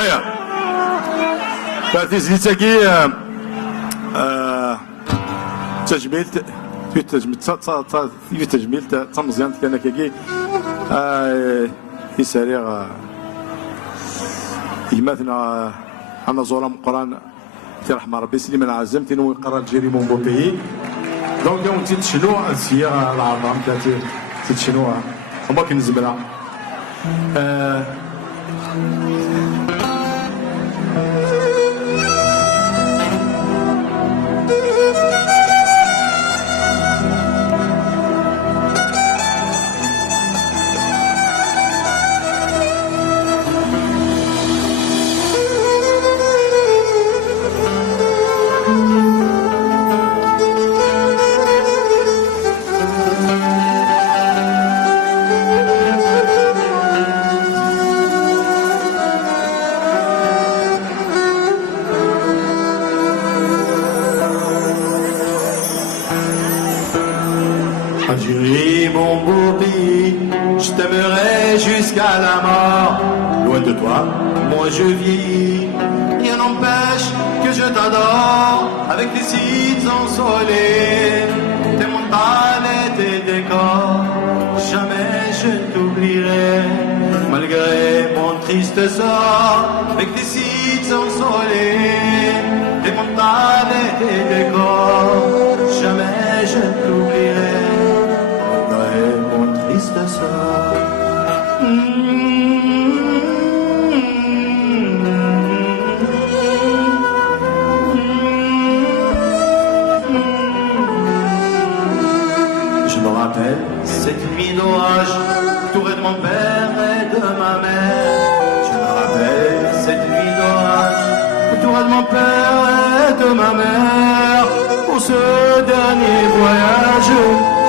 هيا فاتيزي تاكي تجميل في تجميل تمزيان كان كاكي يساري يماتنا انا زورا مقران ترحم ربي سليمان عزم تنوي قرا الجيري مون بو بيي دونك يوم تشنو السياغه العظام تشنوها وما كنزبلها Algérie, mon beau pays, je t'aimerai jusqu'à la mort. Loin de toi, moi je vieillis. Rien n'empêche que je t'adore. Avec tes sites ensoleillés, tes montagnes et tes décors. Jamais je t'oublierai, malgré mon triste sort. Avec tes sites ensoleillés, tes montagnes et tes décors. Jamais je t'oublierai. Je me rappelle cette nuit d'orage, entourée de mon père et de ma mère. Je me rappelle cette nuit d'orage, entourée de mon père et de ma mère. Pour ce dernier voyage,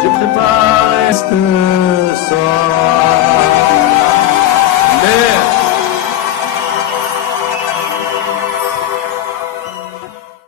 j'ai préparé ce soir.